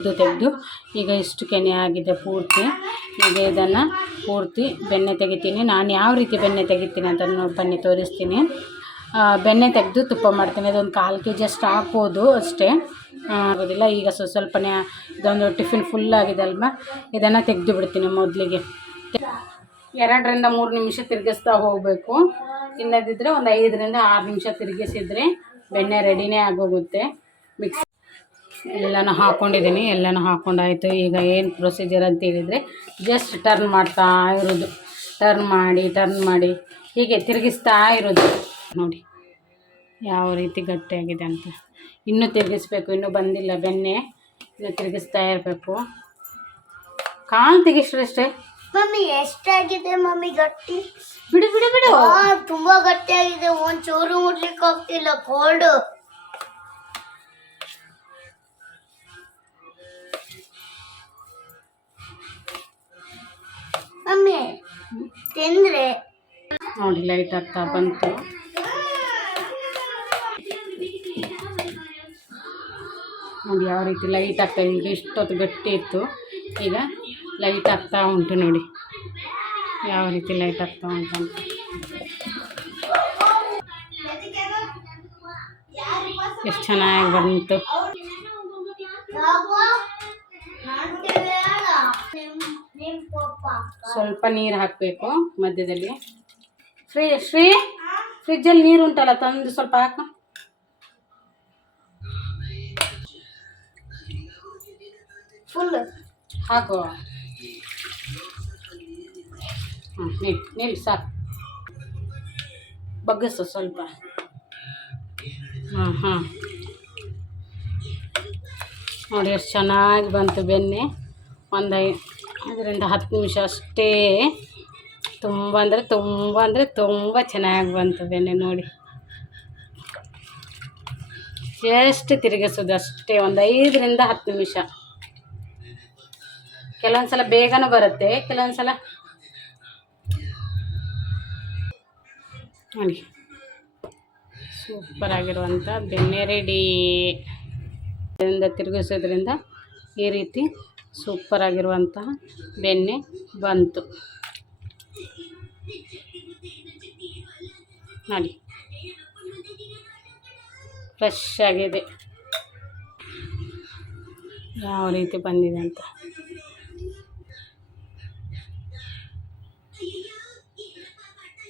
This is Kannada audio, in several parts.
ಇದು ತೆಗೆದು ಈಗ ಇಷ್ಟು ಕೆನೆ ಆಗಿದೆ ಪೂರ್ತಿ. ಈಗ ಇದನ್ನು ಪೂರ್ತಿ ಬೆಣ್ಣೆ ತೆಗಿತೀನಿ. ನಾನು ಯಾವ ರೀತಿ ಬೆಣ್ಣೆ ತೆಗಿತೀನಿ ಅಂತ ಬನ್ನಿ ತೋರಿಸ್ತೀನಿ. ಬೆಣ್ಣೆ ತೆಗೆದು ತುಪ್ಪ ಮಾಡ್ತೀನಿ. ಅದೊಂದು 1/4 kg ಅಷ್ಟು ಹಾಕ್ಬೋದು ಅಷ್ಟೇ, ಆಗೋದಿಲ್ಲ. ಈಗ ಸ್ವಲ್ಪನೇ ಇದೊಂದು ಟಿಫಿನ್ ಫುಲ್ ಆಗಿದೆ ಅಲ್ವಾ, ಇದನ್ನು ತೆಗೆದು ಬಿಡ್ತೀನಿ. ಮೊದಲಿಗೆ 2 ರಿಂದ 3 ನಿಮಿಷ ತಿರುಗಿಸ್ತಾ ಹೋಗಬೇಕು. ಇಲ್ಲದಿದ್ದರೆ ಒಂದು 5 ರಿಂದ 6 ನಿಮಿಷ ತಿರುಗಿಸಿದರೆ ಬೆಣ್ಣೆ ರೆಡಿನೇ ಆಗೋಗುತ್ತೆ. ಮಿಕ್ಸ್ ಎಲ್ಲನೂ ಹಾಕ್ಕೊಂಡಿದ್ದೀನಿ. ಎಲ್ಲನೂ ಹಾಕ್ಕೊಂಡಾಯಿತು. ಈಗ ಏನು ಪ್ರೊಸೀಜರ್ ಅಂತ ಹೇಳಿದರೆ ಜಸ್ಟ್ ಟರ್ನ್ ಮಾಡ್ತಾ ಇರೋದು. ಟರ್ನ್ ಮಾಡಿ ಹೀಗೆ ತಿರುಗಿಸ್ತಾ ಇರೋದು. ನೋಡಿ ಯಾವ ರೀತಿ ಗಟ್ಟಿಯಾಗಿದೆ ಅಂತ. ಇನ್ನೂ ತಿರುಗಿಸ್ಬೇಕು, ಇನ್ನೂ ಬಂದಿಲ್ಲ ಬೆಣ್ಣೆ. ಇನ್ನು ತಿರುಗಿಸ್ತಾ ಇರಬೇಕು. ಕಾಲು ತೆಗಿಸ್ರಷ್ಟೇ. ಮಮ್ಮಿ ಎಷ್ಟಾಗಿದೆ ಮಮ್ಮಿ ಗಟ್ಟಿ? ಬಿಡು ತುಂಬಾ ಗಟ್ಟಿಯಾಗಿದೆ. ಒಂಚೂರು ಮುಟ್ಲಿಕ್ಕೆ ಹೋಗ್ತಿಲ್ಲ, ಕೋಲ್ಡ್. ಮಮ್ಮಿ ತಿಂದ್ರೆ ನೋಡಿ ಲೈಟ್ ಆಗ್ತಾ ಬಂತು. ನೋಡಿ ಯಾವ ರೀತಿ ಲೈಟ್ ಆಗ್ತಾ ಇದೆ. ಈಗ ಇಷ್ಟೊತ್ತು ಗಟ್ಟಿ ಇತ್ತು, ಈಗ ಲೈಟ್ ಆಗ್ತಾ ಉಂಟು. ನೋಡಿ ಯಾವ ರೀತಿ ಲೈಟ್ ಆಗ್ತಾ ಉಂಟು ಅಂತ. ಎಷ್ಟು ಚೆನ್ನಾಗಿ ಬಂತು. ಸ್ವಲ್ಪ ನೀರು ಹಾಕಬೇಕು ಮಧ್ಯದಲ್ಲಿ. ಶ್ರೀ ಫ್ರಿಜ್ಜಲ್ಲಿ ನೀರು ಉಂಟಲ್ಲ, ತಂದು ಸ್ವಲ್ಪ ಹಾಕು. ಫುಲ್ ಹಾಕು. ನಿಲ್ ಸಾಕು. ಬಗ್ಗಿಸು ಸ್ವಲ್ಪ. ಹಾಂ ನೋಡಿ ಎಷ್ಟು ಚೆನ್ನಾಗಿ ಬಂತು ಬೆಣ್ಣೆ. ಒಂದು 5 ರಿಂದ 10 ನಿಮಿಷ ಅಷ್ಟೇ. ತುಂಬ ಚೆನ್ನಾಗಿ ಬಂತು ಬೆಣ್ಣೆ. ನೋಡಿ ಎಷ್ಟು ತಿರುಗಿಸೋದು ಅಷ್ಟೇ, ಒಂದು 5 ರಿಂದ 10 ನಿಮಿಷ. ಕೆಲವೊಂದು ಸಲ ಬೇಗನೂ ಬರುತ್ತೆ, ಕೆಲವೊಂದು ಸಲ ನೋಡಿ ಸೂಪರ್ ಆಗಿರುವಂಥ ಬೆಣ್ಣೆ ರೆಡಿ. ಇದರಿಂದ ತಿರುಗಿಸೋದ್ರಿಂದ ಈ ರೀತಿ ಸೂಪರ್ ಆಗಿರುವಂತಹ ಬೆಣ್ಣೆ ಬಂತು. ನೋಡಿ ಫ್ರೆಶ್ ಆಗಿದೆ, ಯಾವ ರೀತಿ ಬಂದಿದೆ ಅಂತ.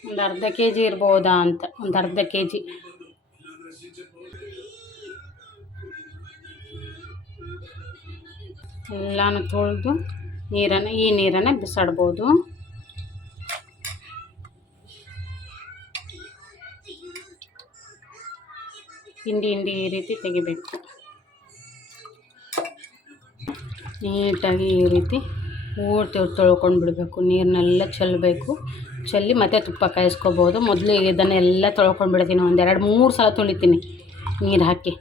ಒಂದು ಅರ್ಧ kg ಇರ್ಬೋದಾ ಅಂತ, ಒಂದು ಅರ್ಧ kg. ಎಲ್ಲನೂ ತೊಳೆದು ಈ ನೀರನ್ನು ಬಿಸಾಡ್ಬೋದು. ಹಿಂಡಿ ಈ ರೀತಿ ತೆಗಿಬೇಕು. ನೀಟಾಗಿ ಈ ರೀತಿ ಪೂರ್ತಿ ತೊಳ್ಕೊಂಡು ಬಿಡಬೇಕು. ನೀರನ್ನೆಲ್ಲ ಚೆಲ್ಲಿ ಮತ್ತೆ ತುಪ್ಪ ಕಾಯಿಸ್ಕೋಬೋದು. ಮೊದಲು ಇದನ್ನೆಲ್ಲ ತೊಳ್ಕೊಂಡು ಬಿಡ್ತೀನಿ. ಒಂದು 2-3 ಸಲ ತೊಳಿತೀನಿ ನೀರು ಹಾಕಿ.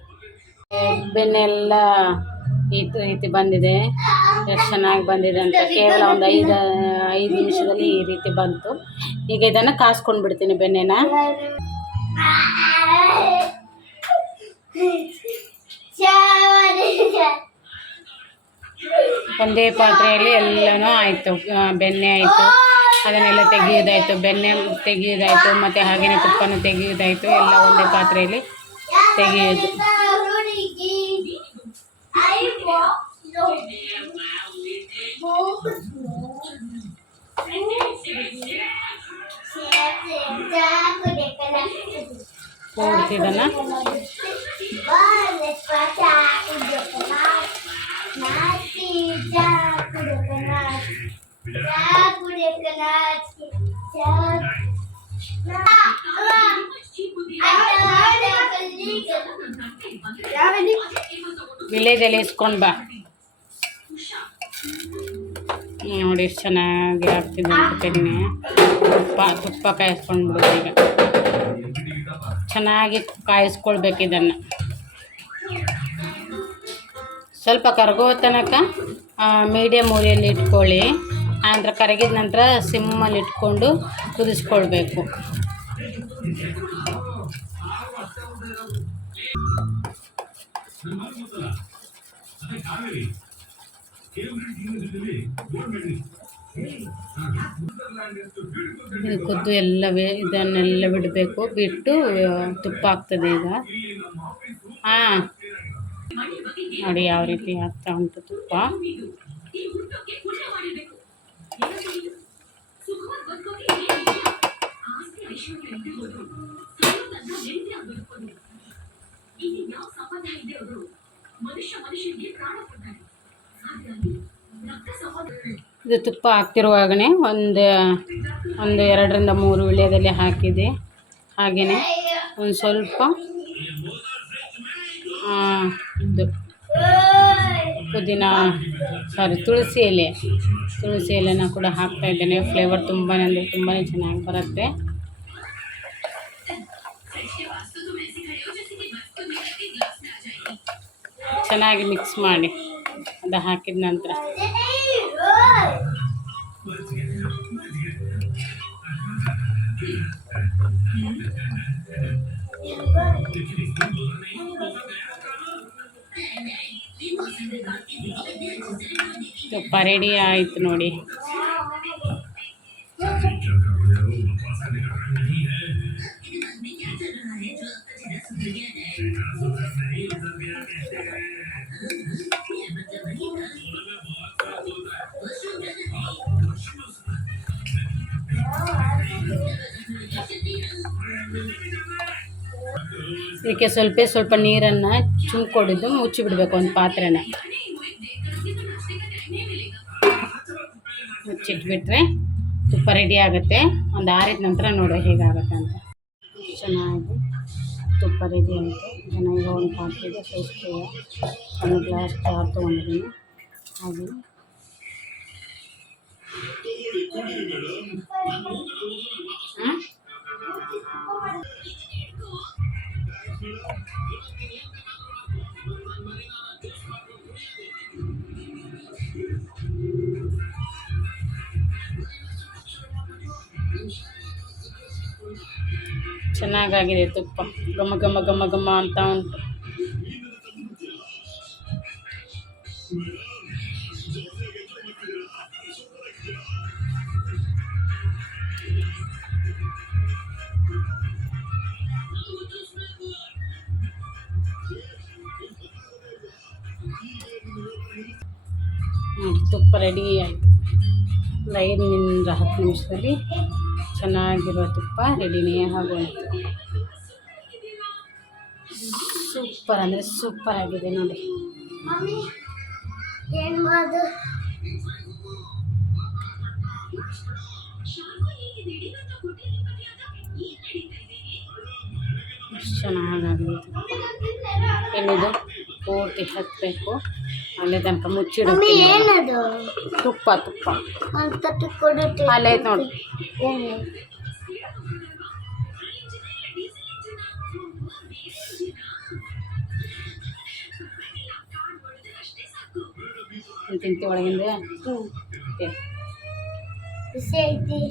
ಬೆಣ್ಣೆ ಎಲ್ಲ ಈ ರೀತಿ ಬಂದಿದೆ. ಎಷ್ಟು ಚೆನ್ನಾಗಿ ಬಂದಿದೆ ಅಂತ. ಕೇವಲ ಒಂದು 5 ನಿಮಿಷದಲ್ಲಿ ಈ ರೀತಿ ಬಂತು. ಈಗ ಇದನ್ನು ಕಾಸ್ಕೊಂಡು ಬಿಡ್ತೀನಿ ಬೆಣ್ಣೆನ. ಒಂದೇ ಪಾತ್ರೆಯಲ್ಲಿ ಎಲ್ಲನೂ ಆಯಿತು. ಬೆಣ್ಣೆ ಆಯಿತು, ಅದನ್ನೆಲ್ಲ ತೆಗೆಯೋದಾಯಿತು, ಬೆಣ್ಣೆ ತೆಗೆಯೋದಾಯಿತು, ಮತ್ತು ಹಾಗೆಯೇ ತುಪ್ಪನೂ ತೆಗೆಯೋದಾಯಿತು. ಎಲ್ಲ ಒಂದೇ ಪಾತ್ರೆಯಲ್ಲಿ ತೆಗೆಯೋದು. ಪೂರ್ತಿ ಇದನ್ನು ವಿಲೇಜಲ್ಲಿ ಇಸ್ಕೊಂಡು ಬಾ. ನೋಡಿ ಎಷ್ಟು ಚೆನ್ನಾಗಿ ಆಗ್ತಿದೆ ಅಂತ ಬೆಣ್ಣೆ. ತುಪ್ಪ ಕಾಯಿಸ್ಕೊಂಡು ಬಿಡೋದು. ಈಗ ಚೆನ್ನಾಗಿ ಕಾಯಿಸ್ಕೊಳ್ಬೇಕು. ಇದನ್ನು ಸ್ವಲ್ಪ ಕರಗೋ ತನಕ ಮೀಡಿಯಮ್ ಉರಿಯಲ್ಲಿ ಇಟ್ಕೊಳ್ಳಿ. ಆನಂತರ ಕರಗಿದ ನಂತರ ಸಿಮ್ಮಲ್ಲಿ ಇಟ್ಕೊಂಡು ಕುದಿಸ್ಕೊಳ್ಬೇಕು. ಇದು ಕುದ್ದು ಎಲ್ಲ ಇದನ್ನೆಲ್ಲ ಬಿಡಬೇಕು. ಬಿಟ್ಟು ತುಪ್ಪ ಆಗ್ತದೆ ಈಗ. ಹಾಂ ನೋಡಿ ಯಾವ ರೀತಿ ಆಗ್ತಾ ಉಂಟು ತುಪ್ಪ. ಇದು ತುಪ್ಪ ಹಾಕ್ತಿರುವಾಗಲೇ ಒಂದು 2-3 ವೀಳ್ಯದೆಲೆ ಹಾಕಿದೆ. ಹಾಗೆಯೇ ಒಂದು ಸ್ವಲ್ಪ ಇದು ತುಳಸಿ ಎಲೆನ ಕೂಡ ಹಾಕ್ತಾ ಇದ್ದೇನೆ. ಫ್ಲೇವರ್ ತುಂಬಾ ಅಂದರೆ ತುಂಬಾ ಚೆನ್ನಾಗಿ ಬರುತ್ತೆ. ಚೆನ್ನಾಗಿ ಮಿಕ್ಸ್ ಮಾಡಿ ಅದು ಹಾಕಿದ ನಂತರ ತುಪ್ಪ ರೆಡಿ ಆಯಿತು ನೋಡಿ. ಇದಕ್ಕೆ ಸ್ವಲ್ಪ ನೀರನ್ನು ಚುಮ್ಕೊಡಿದ್ದು ಮುಚ್ಚಿಬಿಡಬೇಕು. ಒಂದು ಪಾತ್ರೆನ ಮುಚ್ಚಿಟ್ಬಿಟ್ರೆ ತುಪ್ಪ ರೆಡಿ ಆಗುತ್ತೆ. ಒಂದು ಆರಿದ ನಂತರ ನೋಡೋ ಹೇಗಾಗುತ್ತೆ ಅಂತ. ಚೆನ್ನಾಗಿ ತುಪ್ಪ ರೆಡಿ ಆಗುತ್ತೆ. ಚೆನ್ನಾಗಿ ಒಂದು ಪಾತ್ರೆಗೆ ಒಂದು ಗ್ಲಾಸ್ ಜಾರ್ ತೊಗೊಂಡಿದ್ದೀನಿ. ಹಾಗೆ ಚೆನ್ನಾಗಾಗಿದೆ. ತುಪ್ಪ ಘಮ ಘಮ ಘಮ ಘಮ ಅಂತ ಉಂಟು. ತುಪ್ಪ ರೆಡಿ ಆಯಿತು. 5 10 ನಿಮಿಷದಲ್ಲಿ ಚೆನ್ನಾಗಿರುವ ತುಪ್ಪ ರೆಡಿನೇ ಆಗೋಯಿತು. ಸೂಪರ್ ಅಂದರೆ ಸೂಪರ್ ಆಗಿದೆ ನೋಡಿ. ಚೆನ್ನಾಗಾಗಿದೆ. ಏನಿದು ಪೂರ್ತಿ ಹತ್ತಬೇಕು. ಅಲ್ಲೇ ತನಕ ಮುಚ್ಚಿಡುತ್ತೀನಿ. ತುಪ್ಪ ಅಲ್ಲೇ ಐತೆ ನೋಡಿ. ತಿಂತಿ ಒಳಗಿಂದ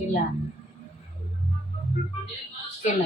ಇಲ್ಲ ತಿನ್ನ